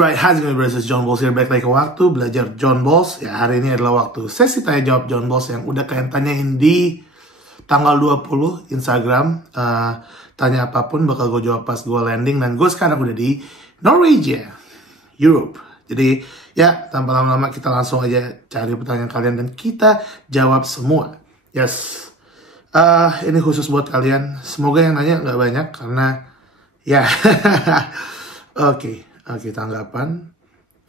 Right, how's it going to John Balls here, balik lagi ke waktu belajar John Balls. Ya, hari ini adalah waktu sesi tanya jawab John Balls yang udah kalian tanyain di tanggal 20 Instagram. Tanya apapun bakal gue jawab pas gue landing. Dan gue sekarang udah di Norwegia, Europe. Jadi ya, tanpa lama-lama kita langsung aja cari pertanyaan kalian dan kita jawab semua. Yes, ini khusus buat kalian. Semoga yang nanya nggak banyak karena ya Oke, tanggapan.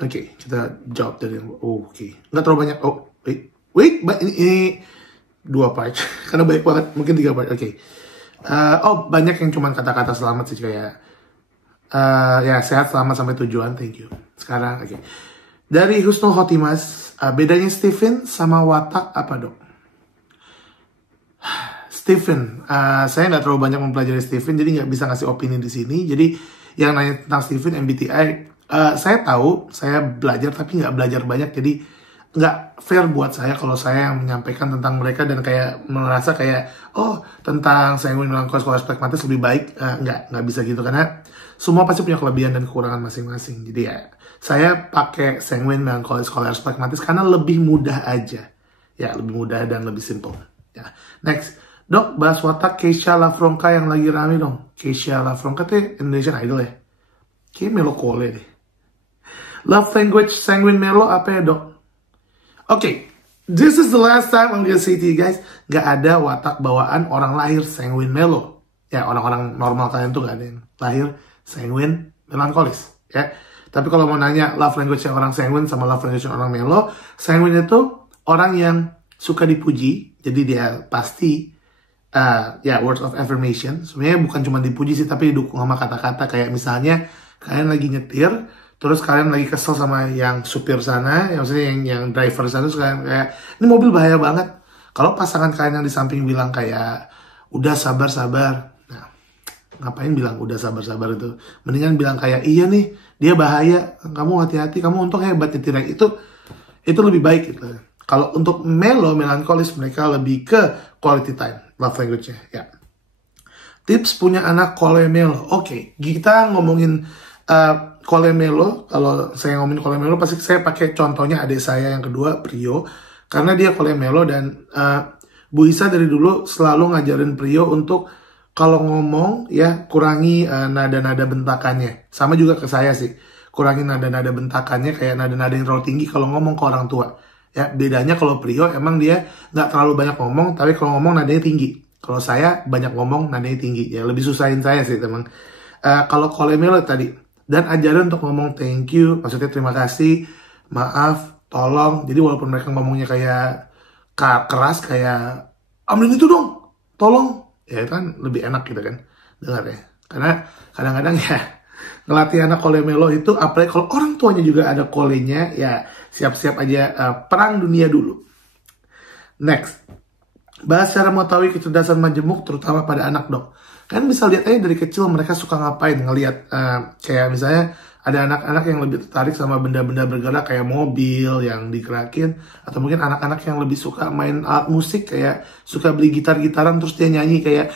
Oke, kita jawab dari nggak terlalu banyak. Wait, ini 2 part karena banyak banget, mungkin 3 part. Banyak yang cuma kata-kata selamat sih, kayak ya sehat selamat sampai tujuan, thank you. Sekarang dari Husnul Khotimas, bedanya Stephen sama Watak apa, Dok? Stephen, saya nggak terlalu banyak mempelajari Stephen, jadi nggak bisa ngasih opini di sini. Jadi yang nanya tentang Stephen MBTI, saya tahu, saya belajar tapi nggak belajar banyak, jadi nggak fair buat saya kalau saya yang menyampaikan tentang mereka dan kayak merasa kayak tentang sanguine, melankolis, koleris, pragmatis lebih baik. Nggak bisa gitu, karena semua pasti punya kelebihan dan kekurangan masing-masing. Jadi ya saya pakai sanguine, melankolis, koleris, pragmatis karena lebih mudah aja, ya lebih mudah dan lebih simple. Ya, next. Dok, bahas watak Keisha Lafronka yang lagi rame dong. Keisha Lafronka tuh Indonesian Idol ya? Kayaknya Melo Kole deh. Love language sanguine Melo apa ya, Dok? This is the last time I'm gonna say to you guys, gak ada watak bawaan orang lahir sanguine Melo. Ya, orang-orang normal kalian tuh gak ada yang lahir sanguine melankolis. Ya. Tapi kalau mau nanya love language orang sanguine sama love language orang Melo, sanguine itu orang yang suka dipuji, jadi dia pasti words of affirmation. Sebenarnya bukan cuma dipuji sih, tapi didukung sama kata-kata. Kayak misalnya kalian lagi nyetir, terus kalian lagi kesel sama yang supir sana, maksudnya yang driver sana, terus kalian kayak, ini mobil bahaya banget. Kalau pasangan kalian yang di samping bilang kayak, udah sabar-sabar. Nah, ngapain bilang udah sabar-sabar itu? Mendingan bilang kayak, iya nih, dia bahaya, kamu hati-hati, kamu untung hebat nyetirnya. Itu lebih baik gitu. Kalau untuk Melo, melankolis, mereka lebih ke quality time, love language-nya. Ya. Tips punya anak Kole Melo. Kita ngomongin Kole Melo. Kalau saya ngomongin Kole Melo, pasti saya pakai contohnya adik saya yang kedua, Prio. Karena dia Kole Melo dan Bu Isa dari dulu selalu ngajarin Prio untuk kalau ngomong ya kurangi nada-nada bentakannya. Sama juga ke saya sih. Kurangi nada-nada bentakannya, kayak nada-nada yang terlalu tinggi kalau ngomong ke orang tua. Ya, bedanya kalau Prio emang dia nggak terlalu banyak ngomong, tapi kalau ngomong nadanya tinggi. Kalau saya banyak ngomong nadanya tinggi, ya lebih susahin saya sih teman. Kalau Kole Melo tadi, dan ajaran untuk ngomong thank you, maksudnya terima kasih, maaf, tolong. Jadi walaupun mereka ngomongnya kayak keras, kayak ambilin itu dong, tolong, ya itu kan lebih enak gitu kan dengar ya. Karena kadang-kadang ya ngelatih anak Kole Melo itu, apalagi kalau orang tuanya juga ada kolenya, ya siap-siap aja perang dunia dulu. Next, bahas cara mengetahui kecerdasan majemuk terutama pada anak, Dok. Kan bisa lihat aja dari kecil mereka suka ngapain, ngelihat kayak misalnya ada anak-anak yang lebih tertarik sama benda-benda bergerak kayak mobil yang digerakin, atau mungkin anak-anak yang lebih suka main alat musik, kayak suka beli gitar-gitaran terus dia nyanyi kayak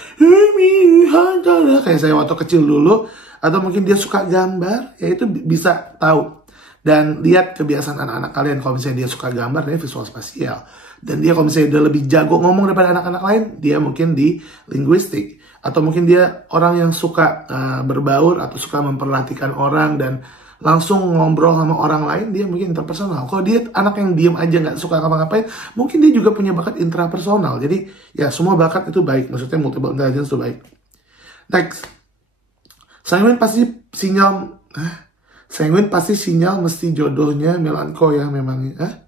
saya waktu kecil dulu. Atau mungkin dia suka gambar, ya itu bisa tahu. Dan lihat kebiasaan anak-anak kalian. Kalau misalnya dia suka gambar, dia visual spasial. Dan dia kalau misalnya dia lebih jago ngomong daripada anak-anak lain, dia mungkin di linguistik. Atau mungkin dia orang yang suka berbaur atau suka memperhatikan orang dan langsung ngobrol sama orang lain, dia mungkin interpersonal. Kalau dia anak yang diem aja nggak suka ngapa-ngapain, mungkin dia juga punya bakat intrapersonal. Jadi ya semua bakat itu baik, maksudnya multiple intelligence itu baik. Next, sanguine pasti sinyal mesti jodohnya melanko ya memangnya.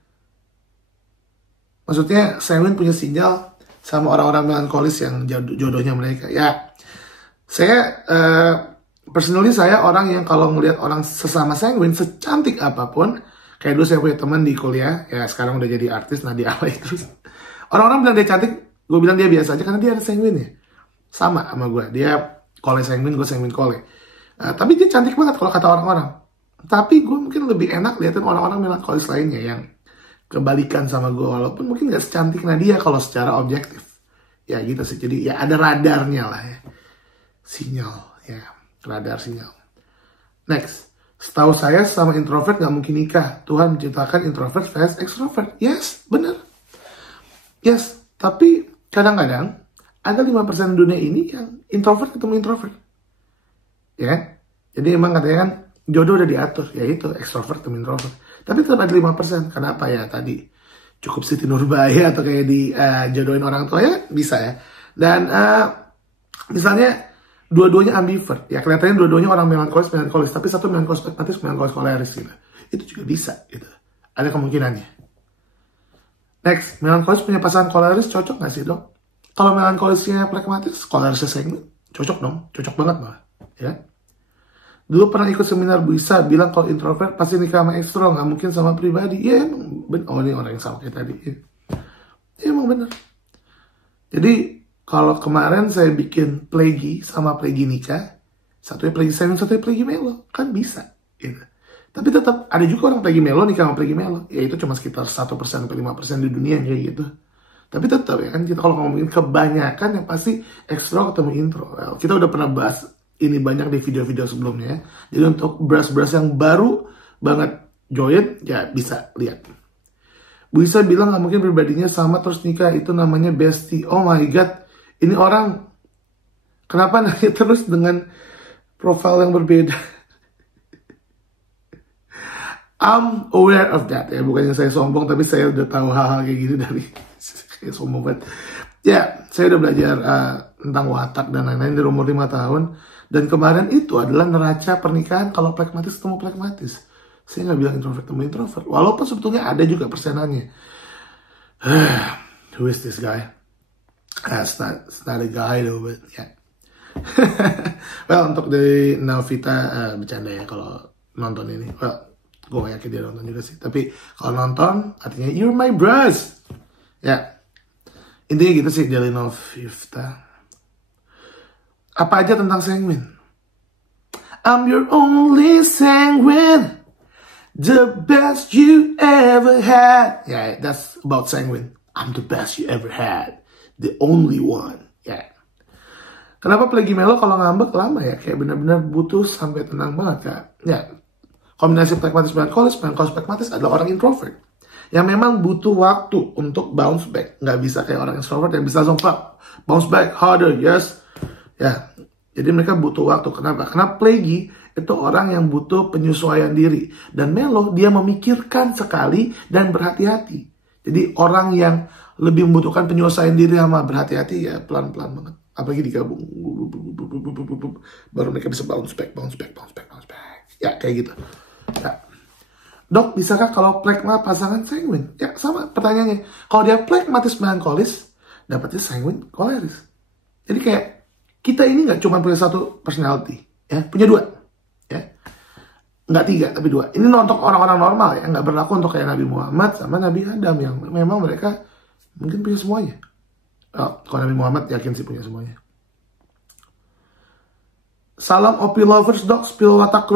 Maksudnya sanguine punya sinyal sama orang-orang melankolis yang jodohnya mereka. Ya, saya personally saya orang yang kalau ngelihat orang sesama sanguine secantik apapun, kayak dulu saya punya teman di kuliah, ya sekarang udah jadi artis, Nadia Alay terus. Orang-orang bilang dia cantik, gue bilang dia biasa aja karena dia ada sanguine ya. Sama gue, dia Kole sanguine, gue sanguine Kole. Tapi dia cantik banget kalau kata orang-orang. Tapi gue mungkin lebih enak liatin orang-orang melankolis lainnya yang kebalikan sama gue, walaupun mungkin gak secantik Nadia kalau secara objektif. Ya gitu sih, jadi ya ada radarnya lah ya. Sinyal, ya radar sinyal. Next, Setahu saya sama introvert nggak mungkin nikah. Tuhan menciptakan introvert versus extrovert. Yes, benar. Yes, tapi kadang-kadang ada 5% dunia ini yang introvert ketemu introvert. Ya, jadi emang katanya kan jodoh udah diatur, yaitu extrovert ketemu introvert. Tapi tetap ada 5%. Kenapa ya tadi? Cukup Siti Nurbaya atau kayak di jodohin orang tua ya bisa ya. Dan misalnya dua-duanya ambivert, ya kelihatannya dua-duanya orang melankolis, tapi satu melankolis pragmatis, melankolis koleris gitu. Itu juga bisa gitu. Ada kemungkinannya. Next, melankolis punya pasangan koleris cocok nggak sih dok? Kalau melankolisnya pragmatis, kolerisnya sanguin, cocok dong, cocok banget malah. Ya. Dulu pernah ikut seminar Bu Isa bilang kalau introvert pasti nikah sama ekstro, nggak mungkin sama pribadi. Ya emang, oh ini orang yang sama kayak tadi. Ya emang bener. Jadi kalau kemarin saya bikin plegi sama plegi nikah, satunya plegi sayang, satunya plegi melo, kan bisa. Gitu. Tapi tetap ada juga orang plegi melo nikah sama plegi melo, ya itu cuma sekitar 1% sampai 5% di dunia kayak gitu. Tapi tetap ya kan kita kalau ngomongin kebanyakan yang pasti ekstro ketemu intro. Well, kita udah pernah bahas ini banyak di video-video sebelumnya. Jadi untuk brush-brush yang baru banget join ya bisa lihat. Bu Isa bilang nggak mungkin pribadinya sama terus nikah, itu namanya bestie. Oh my god. Ini orang, kenapa nanya terus dengan profil yang berbeda? I'm aware of that. Ya, bukannya saya sombong, tapi saya udah tahu hal-hal kayak gitu dari kayak sombong banget. Ya, saya udah belajar tentang watak dan lain-lain dari umur 5 tahun. Dan kemarin itu adalah neraca pernikahan kalau pragmatis ketemu pragmatis. Saya nggak bilang introvert ketemu introvert. Walaupun sebetulnya ada juga persenannya. Who is this guy? It's not a guy though, but yeah. Well, untuk dari Navita bercanda ya kalau nonton ini. Well, gue gak yakin dia nonton juga sih. Tapi kalau nonton, artinya you're my bros. Ya, intinya gitu sih dari Navita. Apa aja tentang sanguine? I'm your only sanguine, the best you ever had. Yeah, that's about sanguine. I'm the best you ever had. The only one, ya. Yeah. Kenapa plegi melo kalau ngambek lama ya? Kayak benar-benar butuh sampai tenang banget, Kak. Ya, kombinasi pragmatis melankolis pragmatis adalah orang introvert. Yang memang butuh waktu untuk bounce back. Nggak bisa kayak orang extrovert yang bisa langsung bounce back harder, yes. Ya, jadi mereka butuh waktu. Kenapa? Karena plegi itu orang yang butuh penyesuaian diri. Dan melo, dia memikirkan sekali dan berhati-hati. Jadi orang yang lebih membutuhkan penyelesaian diri sama berhati-hati ya pelan-pelan banget. Apalagi digabung. Baru mereka bisa bounce back. Ya kayak gitu. Ya. Dok, bisakah kalau plekma pasangan sanguin? Ya sama pertanyaannya. Kalau dia plekmatis melankolis, dapatnya sanguin koleris. Jadi kayak kita ini nggak cuma punya satu personality. Ya, punya dua. Ya. Nggak 3, tapi 2. Ini untuk orang-orang normal ya. Nggak berlaku untuk kayak Nabi Muhammad sama Nabi Adam yang memang mereka mungkin punya semuanya. Oh, kalau Nabi Muhammad yakin sih punya semuanya. Salam OP lovers dok, spill watak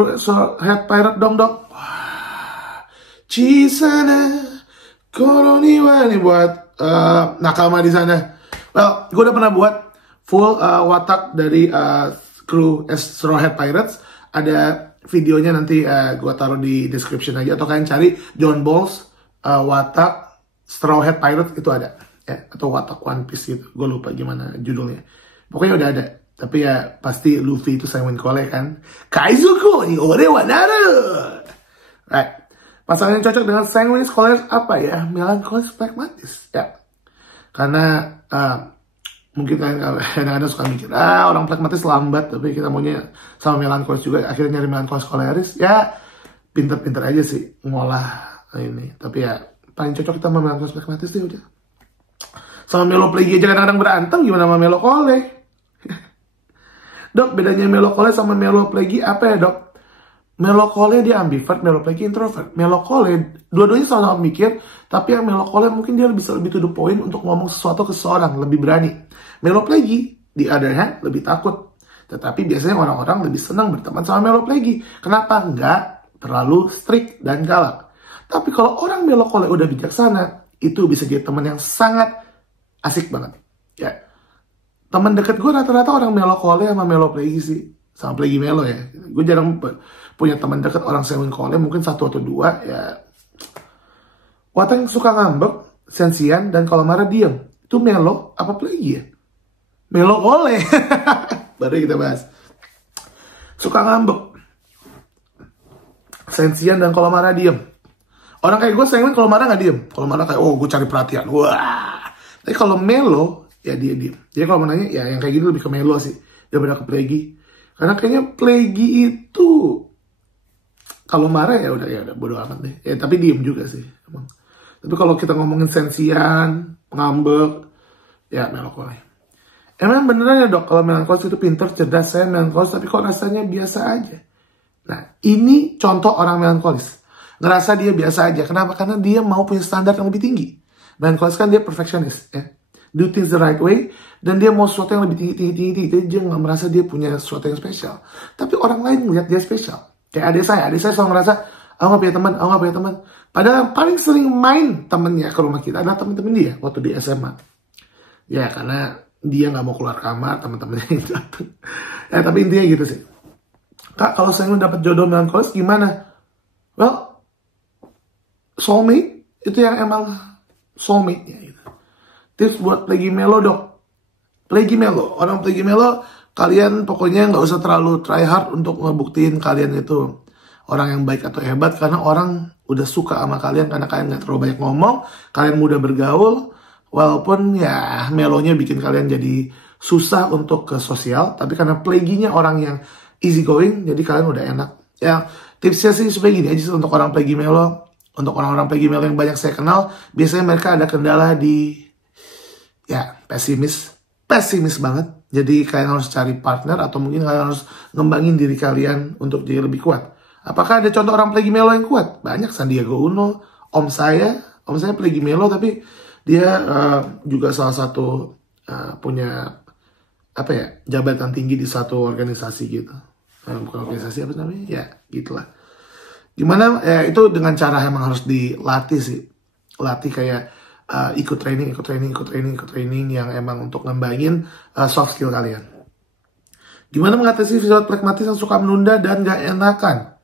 head pirate dong dok. Cisana koroniwa ini buat nakama di sana. Well, gue udah pernah buat full watak dari kru Straw Hat Pirates. Ada videonya nanti gue taruh di description aja. Atau kalian cari John Balls watak Straw Hat Pirate itu ada ya, atau watak One Piece gitu, gue lupa gimana judulnya, pokoknya udah ada. Tapi ya pasti Luffy itu Simon Cole kan, Kaizuku ni ore wa naru. Right, pasangan yang cocok dengan sanguine scholars apa ya? Melankolis pragmatis ya, karena mungkin kadang-kadang suka mikir orang pragmatis lambat, tapi kita maunya sama melankolis juga, akhirnya nyari melankolis koleris ya. Pinter-pinter aja sih ngolah ini, tapi ya paling cocok kita sama melankolis pragmatis deh udah. Sama melo plegi aja kadang-kadang berantem, gimana sama melo kole? Dok, bedanya melo kole sama melo plegi apa ya dok? Melo kole dia ambivert, melo plegi introvert. Melo kole dua-duanya sama-sama mikir, tapi yang melo kole mungkin dia bisa lebih to the point untuk ngomong sesuatu ke seseorang, lebih berani. Melo plegi di other hand lebih takut. Tetapi biasanya orang-orang lebih senang berteman sama melo plegi. Kenapa? Nggak terlalu strict dan galak. Tapi kalau orang melo kole udah bijaksana, itu bisa jadi teman yang sangat asik banget. Ya, teman deket gue rata-rata orang melo kole sama melo plegi sih, sama plegi melo ya. Gue jarang punya teman dekat orang sanguine kole mungkin 1 atau 2 ya. Wateng suka ngambek, sensian, dan kalau marah diem. Itu melo apa plagi ya? Melo kole. Baru kita bahas. Suka ngambek, sensian, dan kalau marah diem. Orang kayak gue sanguine kalau marah nggak diem. Kalau marah kayak gue cari perhatian. Wah. Tapi kalau melo ya dia diem. Jadi kalau mau nanya ya yang kayak gini lebih ke melo sih daripada ke plagi. Karena kayaknya plagi itu kalau marah ya udah bodo amat deh. Ya tapi diem juga sih emang. Tapi kalau kita ngomongin sensian, ngambek, ya melankolis. Emang beneran ya dok, kalau melankolis itu pinter, cerdas, saya melankolis, tapi kok rasanya biasa aja. Nah, ini contoh orang melankolis. Ngerasa dia biasa aja. Kenapa? Karena dia mau punya standar yang lebih tinggi. Melankolis kan dia perfectionist, ya. Do things the right way, dan dia mau sesuatu yang lebih tinggi. Jadi dia nggak merasa dia punya sesuatu yang spesial. Tapi orang lain ngeliat dia spesial. Kayak adik saya selalu merasa, aku nggak punya teman. Padahal paling sering main temennya ke rumah kita adalah temen-temen dia waktu di SMA. Ya karena dia nggak mau keluar kamar, teman-temannya itu. Ya tapi intinya gitu sih. Kak, kalau saya dapat jodoh melankolis gimana? Well, soulmate itu yang emang soulmate ya gitu. Tips buat plagi melo dok. Plagi melo, orang plagi melo, kalian pokoknya nggak usah terlalu try hard untuk ngebuktiin kalian itu orang yang baik atau hebat, karena orang udah suka sama kalian karena kalian gak terlalu banyak ngomong, kalian mudah bergaul, walaupun ya melonya bikin kalian jadi susah untuk ke sosial, tapi karena plaginya orang yang easy going, jadi kalian udah enak. Ya tipsnya sih supaya gini aja sih untuk orang plagi melo, untuk orang-orang plagi melo yang banyak saya kenal, biasanya mereka ada kendala di ya pesimis banget. Jadi kalian harus cari partner atau mungkin kalian harus ngembangin diri kalian untuk jadi lebih kuat. Apakah ada contoh orang plagi melo yang kuat? Banyak. Sandiaga Uno, om saya plagi melo, tapi dia juga salah satu punya apa ya, jabatan tinggi di satu organisasi gitu. Bukan organisasi, apa namanya? Ya, gitulah. Gimana? Ya, itu dengan cara emang harus dilatih sih. Latih kayak ikut training yang emang untuk ngembangin soft skill kalian. Gimana mengatasi sifat pragmatis yang suka menunda dan gak enakan?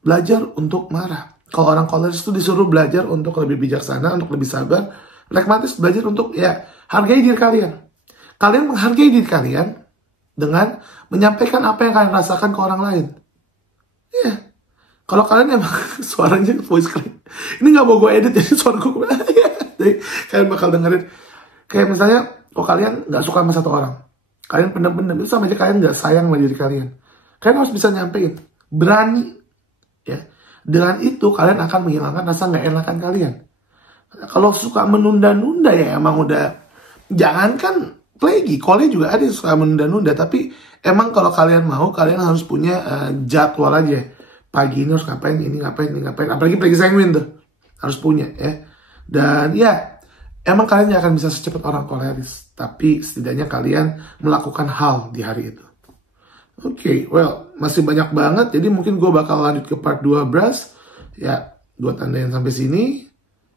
Belajar untuk marah. Kalau orang koleris itu disuruh belajar untuk lebih bijaksana, untuk lebih sabar. Pragmatis belajar untuk ya hargai diri kalian. Kalian menghargai diri kalian dengan menyampaikan apa yang kalian rasakan ke orang lain. Ya, kalau kalian emang suaranya voice crack, ini nggak mau gue edit jadi suara gue. Jadi kalian bakal dengerin. Kayak misalnya, kalau kalian nggak suka sama satu orang, kalian pendem-pendem, itu sama aja kalian nggak sayang sama diri kalian. Kalian harus bisa nyampein, berani. Ya, dengan itu kalian akan menghilangkan rasa nggak enakan kalian. Kalau suka menunda-nunda ya emang udah, jangankan plagi, kole juga ada yang suka menunda-nunda. Tapi emang kalau kalian mau, kalian harus punya jadwal aja. Pagi ini harus ngapain, ini ngapain. Apalagi plagi sanguine tuh harus punya ya. Dan ya emang kalian gak akan bisa secepat orang koleris, tapi setidaknya kalian melakukan hal di hari itu. Oke, well, masih banyak banget. Jadi mungkin gue bakal lanjut ke part 2 Bras. Ya, gue tandain sampai sini.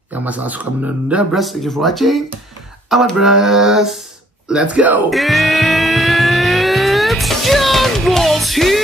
Yang masalah suka menunda, Bras, thank you for watching. Amat Bras, let's go. It's John Balls here.